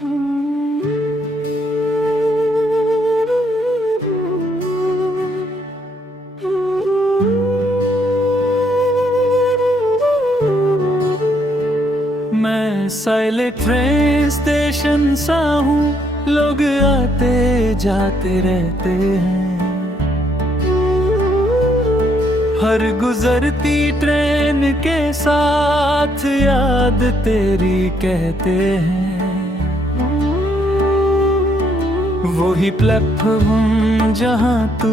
मैं silent train station सा हूँ, लोग आते जाते रहते हैं। हर गुजरती ट्रेन के साथ याद तेरी कहते हैं। वही प्लेटफॉर्म जहाँ तू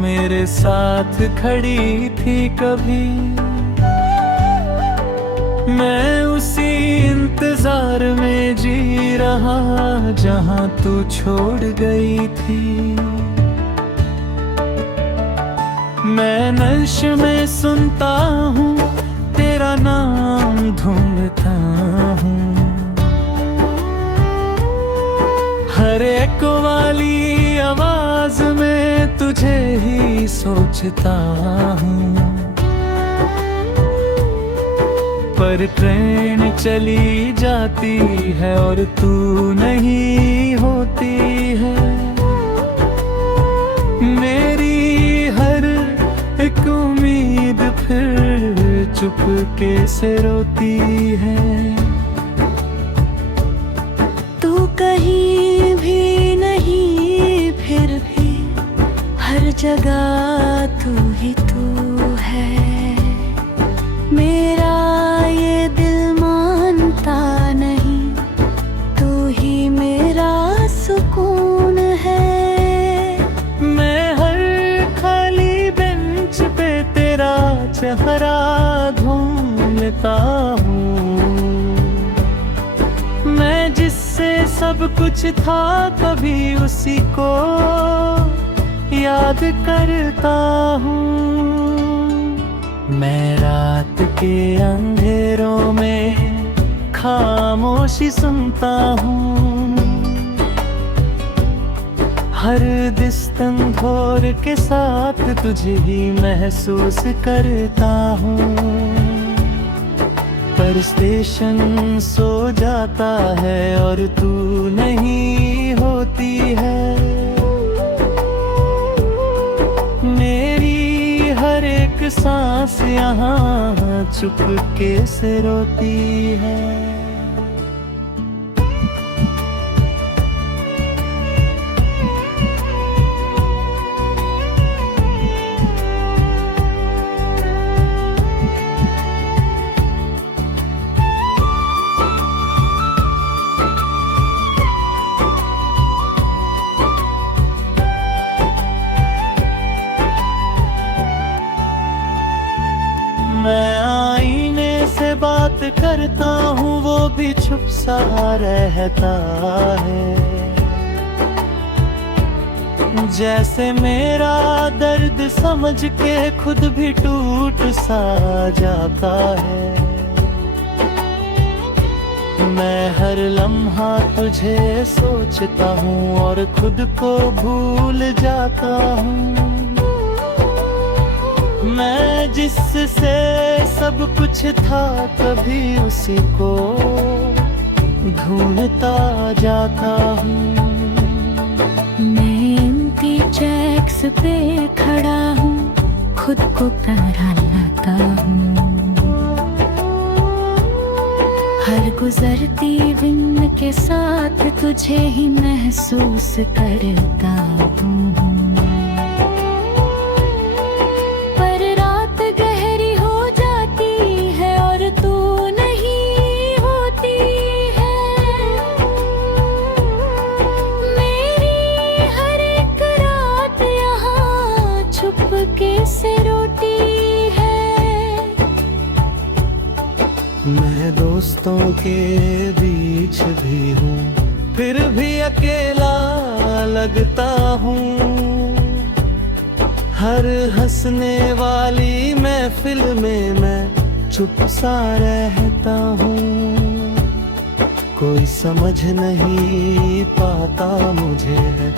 मेरे साथ खड़ी थी कभी, मैं उसी इंतजार में जी रहा जहाँ तू छोड़ गई थी। मैं नशे में सुनता हूँ तेरा नाम, ढूंढता हूँ हर एक वाली आवाज में तुझे ही सोचता हूँ। पर ट्रेन चली जाती है और तू नहीं होती है। मेरी हर एक उम्मीद फिर चुपके से रोती है। तू कहीं भी नहीं, फिर भी हर जगह तू ही तू है। मेरा ये दिल मानता नहीं, तू ही मेरा सुकून है। मैं हर खाली बेंच पे तेरा चेहरा ढूंढता हूँ। मैं जिससे सब कुछ था कभी उसी को याद करता हूँ। मैं रात के अंधेरों में खामोशी सुनता हूँ। हर डिस्टेंस भोर के साथ तुझे ही महसूस करता हूँ। पर स्टेशन सो जाता है और तू नहीं होती है। मेरी हर एक सांस यहाँ चुपके से रोती है। मैं आईने से बात करता हूँ, वो भी चुप सा रहता है। जैसे मेरा दर्द समझ के खुद भी टूट सा जाता है। मैं हर लम्हा तुझे सोचता हूँ और खुद को भूल जाता हूँ। मैं जिससे सब कुछ था कभी उसी को ढूंढता जाता हूँ। मैं एम्प्टी चेक्स पे खड़ा हूँ, खुद को टहराता हूँ। हर गुजरती दिन के साथ तुझे ही महसूस करता हूँ। मैं दोस्तों के बीच भी हूँ, फिर भी अकेला लगता हूँ। हर हंसने वाली महफिल में मैं चुप सा रहता हूँ। कोई समझ नहीं पाता मुझे है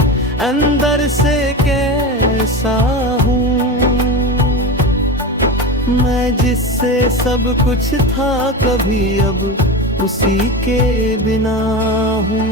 अंदर से कैसा हूँ। मैं जिससे सब कुछ था कभी अब उसी के बिना हूँ।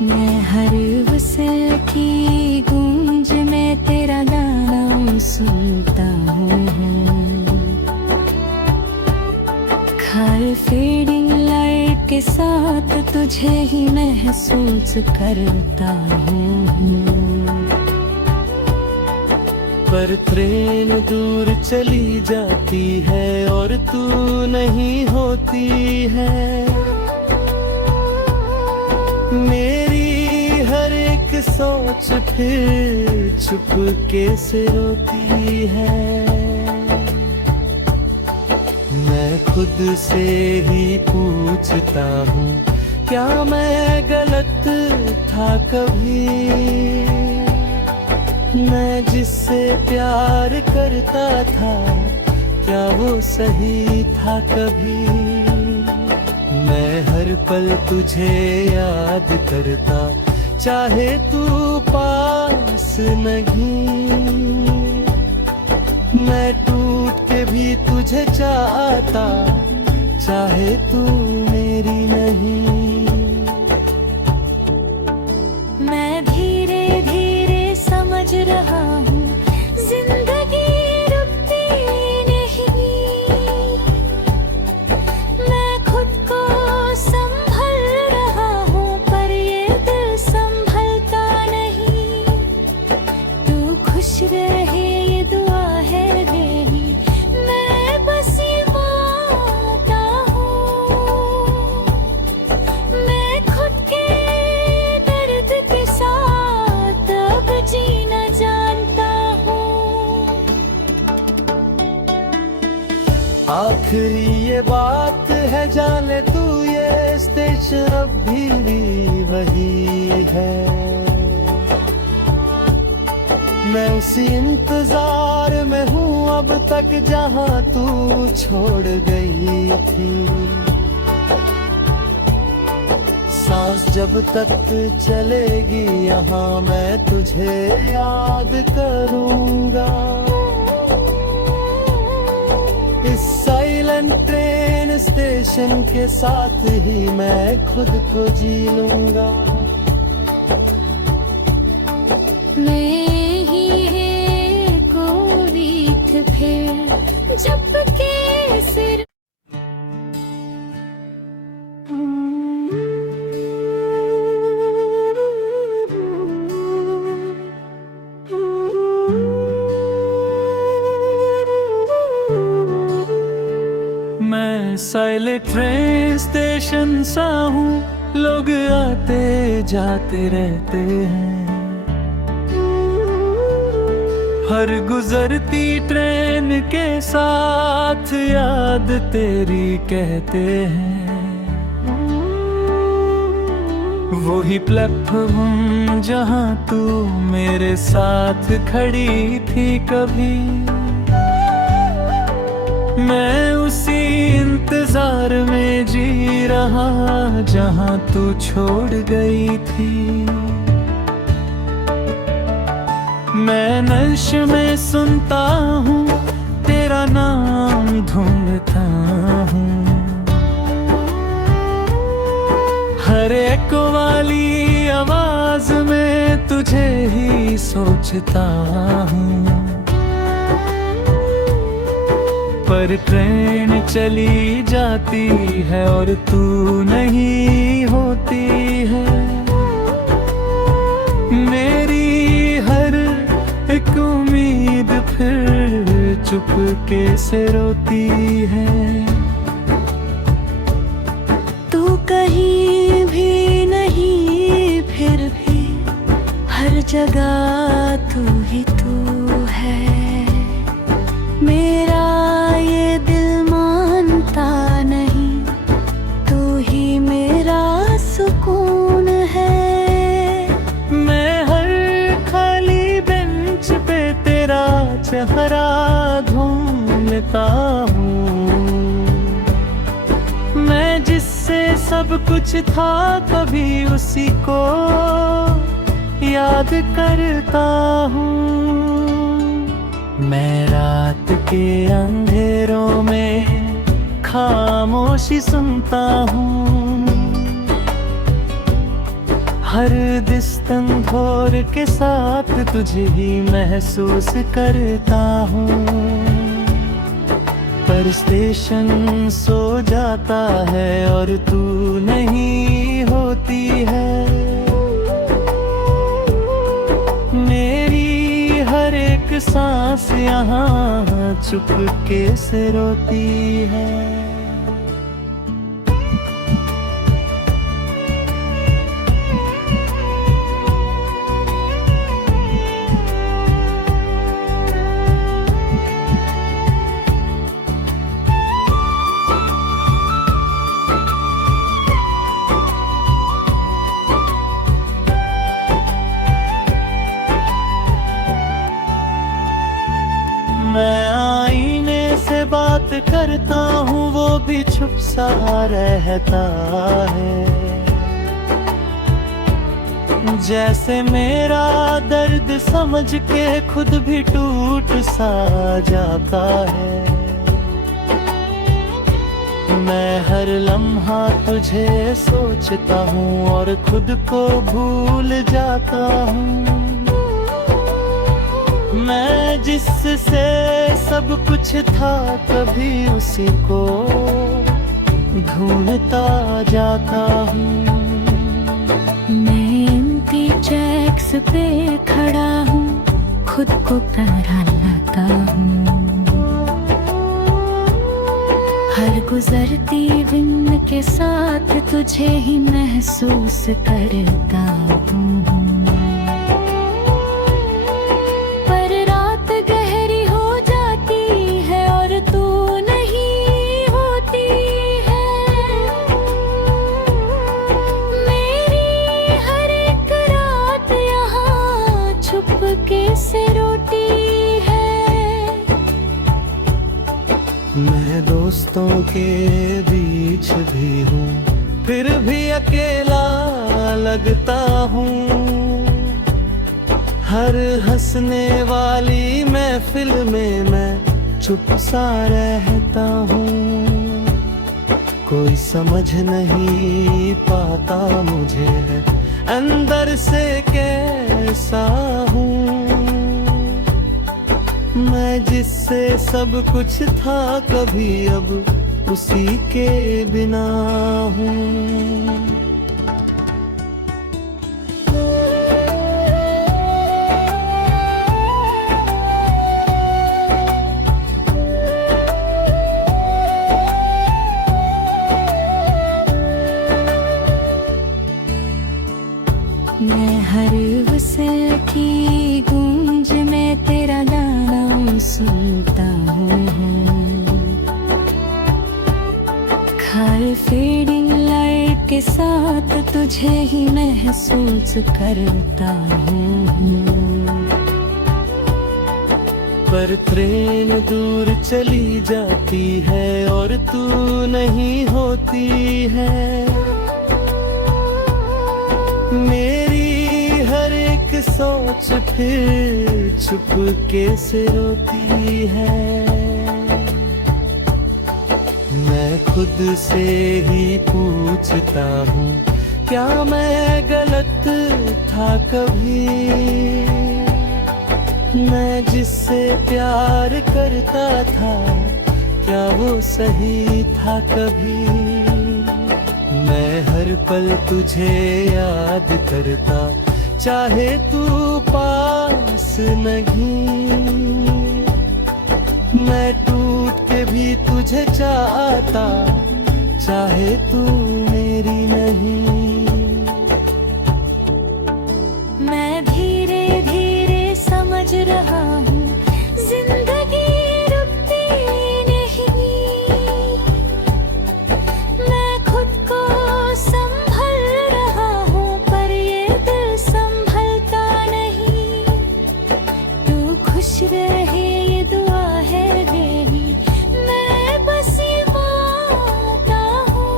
मैं हर वसल की गूंज में तेरा गाना सुनता हूँ। हर फेडिंग लाइट के साथ तुझे ही महसूस करता हूँ। पर ट्रेन दूर चली जाती है और तू नहीं होती है। मेरी हर एक सोच फिर चुपके से रोती है। मैं खुद से ही पूछता हूँ, क्या मैं गलत था कभी? मैं जिससे प्यार करता था, क्या वो सही था कभी? मैं हर पल तुझे याद करता, चाहे तू पास नहीं। मैं टूट के भी तुझे चाहता, चाहे तू मेरी नहीं। मैं धीरे धीरे समझ रहा हूँ, जिंदगी रुकती नहीं। मैं खुद को संभल रहा हूँ, पर ये दिल संभलता नहीं। तू खुश रहे ये दुआ है मेरी, मैं बस ये मांगता हूँ। मैं खुद के दर्द के साथ अब जीना जानता हूँ। आखिरी ये बात है, जाने तू ये स्टेशन अब भी वही है। मैं उसी इंतजार में हूँ अब तक जहाँ तू छोड़ गई थी। सांस जब तक चलेगी यहाँ मैं तुझे याद करूँगा। इस साइलेंट ट्रेन स्टेशन के साथ ही मैं खुद को जी लूँगा। मैं ही है कोई फिर जब के सिर। मैं साइलेंट ट्रेन स्टेशन सा हूँ, लोग आते जाते रहते हैं। हर गुजरती ट्रेन के साथ याद तेरी कहते हैं। वही प्लेटफॉर्म जहाँ तू मेरे साथ खड़ी थी कभी। मैं उसी इंतजार में जी रहा जहाँ तू छोड़ गई थी। मैं नशे में सुनता हूँ, तेरा नाम ढूंढता हूँ। हर एक वाली आवाज में तुझे ही सोचता हूँ। पर ट्रेन चली जाती है और तू नहीं होती है। मेरी हर एक उम्मीद फिर चुपके से रोती है। तू कहीं भी नहीं, फिर भी हर जगह तू ही तू है। मेरा ये दिल मानता नहीं, तू ही मेरा सुकून है। मैं हर खाली बेंच पे तेरा चेहरा ढूंढता हूँ। सब कुछ था कभी उसी को याद करता हूँ। मैं रात के अंधेरों में खामोशी सुनता हूँ, हर दिस्तन भोर के साथ तुझे ही महसूस करता हूँ। पर स्टेशन सो जाता है और तू नहीं होती है, मेरी हर एक सांस यहाँ चुपके से रोती है। मैं आईने से बात करता हूँ, वो भी चुप सा रहता है, जैसे मेरा दर्द समझ के खुद भी टूट सा जाता है। मैं हर लम्हा तुझे सोचता हूँ और खुद को भूल जाता हूँ। मैं जिससे सब कुछ था कभी उसी को ढूंढता जाता हूँ। मैं एम्प्टी चेक्स पे खड़ा हूँ, खुद को पहराता हूँ, हर गुजरती दिन के साथ तुझे ही महसूस करता हूँ। कैसे रोटी है। मैं दोस्तों के बीच भी हूँ, फिर भी अकेला लगता हूँ, हर हंसने वाली महफिल में मैं चुप सा रहता हूँ। कोई समझ नहीं पाता मुझे है अंदर से कैसा हूँ, मैं जिससे सब कुछ था कभी अब उसी के बिना हूँ। मैं हर वसल की गूंज में तेरा गाना सुनता हूँ, हर फेडिंग लाइट के साथ तुझे ही महसूस करता हूँ। पर ट्रेन दूर चली जाती है और तू नहीं होती है, मेरी हर एक सोच फिर चुपके से रोती है। मैं खुद से ही पूछता हूँ, क्या मैं गलत था कभी, मैं जिससे प्यार करता था क्या वो सही था कभी। मैं हर पल तुझे याद करता, चाहे तू पास नहीं, मैं टूट के भी तुझे चाहता, चाहे तू मेरी नहीं। मैं धीरे धीरे समझ रहा हूँ जिंदगी रुकती नहीं, मैं खुद को संभल रहा हूँ पर ये दिल संभलता नहीं। तू खुश रहे ये दुआ है मेरी, मैं बस ये मांगता हूँ।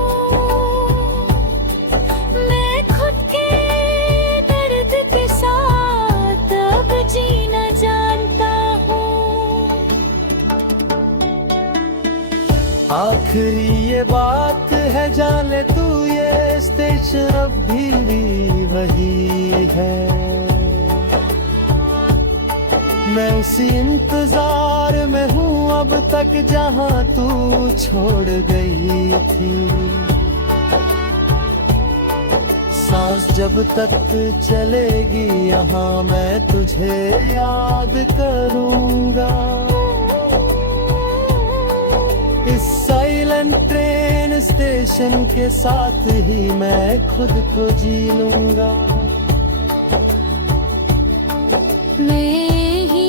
आखिरी ये बात है, जाने तू ये स्टेशन अब भी वही है। मैं उसी इंतजार में हूँ अब तक जहाँ तू छोड़ गई थी। सांस जब तक चलेगी यहाँ मैं तुझे याद करूँगा। इस साइलेंट ट्रेन स्टेशन के साथ ही मैं खुद को जी लूँगा। मैं ही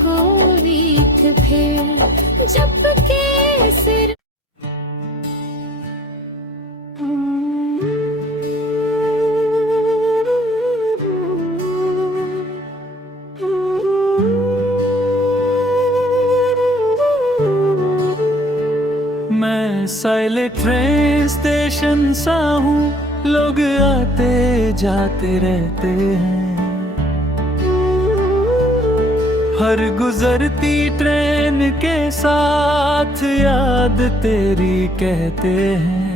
कोई फिर जब के सिर मैं साइलेंट ट्रेन स्टेशन सा हूँ, लोग आते जाते रहते हैं। हर गुजरती ट्रेन के साथ याद तेरी कहते हैं।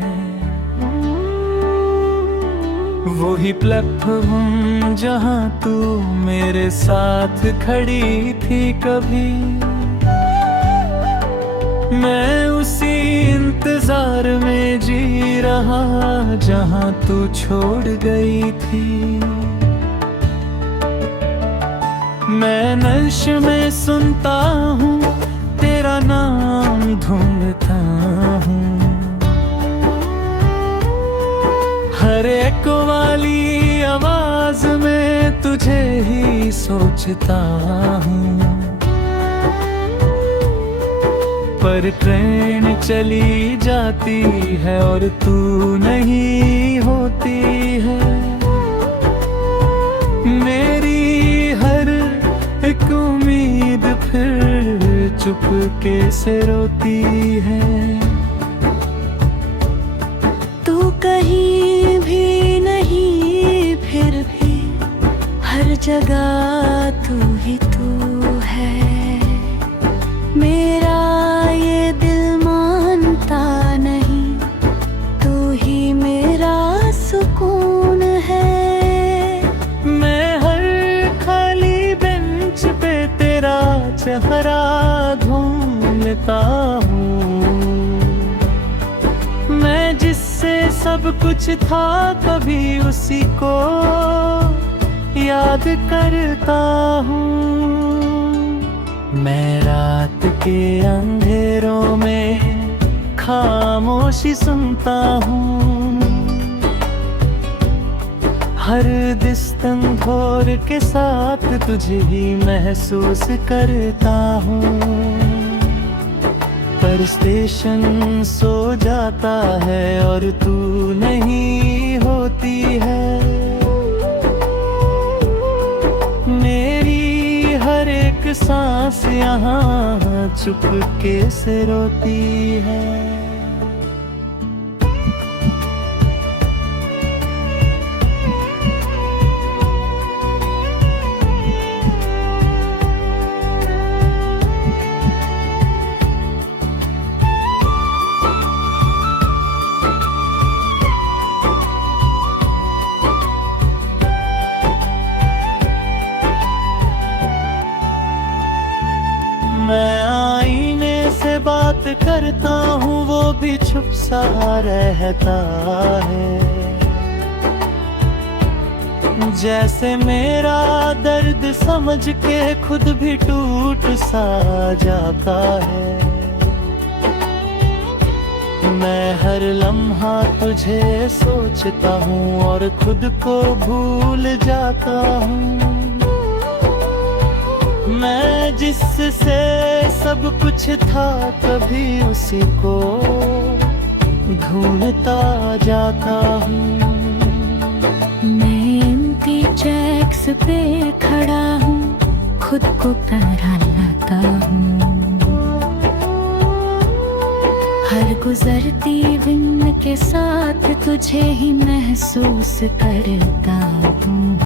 वही प्लेटफॉर्म जहाँ तू मेरे साथ खड़ी थी कभी, मैं उसी इंतजार में जी रहा जहाँ तू छोड़ गई थी। मैं नशे में सुनता हूँ तेरा नाम ढूंढता हूँ, हर एक वाली आवाज में तुझे ही सोचता हूँ। पर ट्रेन चली जाती है और तू नहीं होती है। मेरी हर एक उम्मीद फिर चुपके से रोती है। तू कहीं भी नहीं फिर भी हर जगह तू ही तू है। मेरा ये दिल मानता नहीं, तू ही मेरा सुकून है। मैं हर खाली बेंच पे तेरा चेहरा ढूंढता हूँ। मैं जिससे सब कुछ था कभी उसी को याद करता हूँ। मैं रात के अंधेरों में खामोशी सुनता हूँ, हर डिस्टेंस भोर के साथ तुझे ही महसूस करता हूँ। पर स्टेशन सो जाता है और तू नहीं होती है। मेरी हर एक सांस यहाँ चुपके से रोती है। मैं आईने से बात करता हूँ, वो भी चुप सा रहता है। जैसे मेरा दर्द समझ के खुद भी टूट सा जाता है। मैं हर लम्हा तुझे सोचता हूँ और खुद को भूल जाता हूँ। मैं जिससे सब कुछ था कभी उसी को ढूंढता जाता हूँ। मैं एम्प्टी चेक्स पे खड़ा हूँ, खुद को पहराता हूँ। हर गुजरती दिन के साथ तुझे ही महसूस करता हूँ।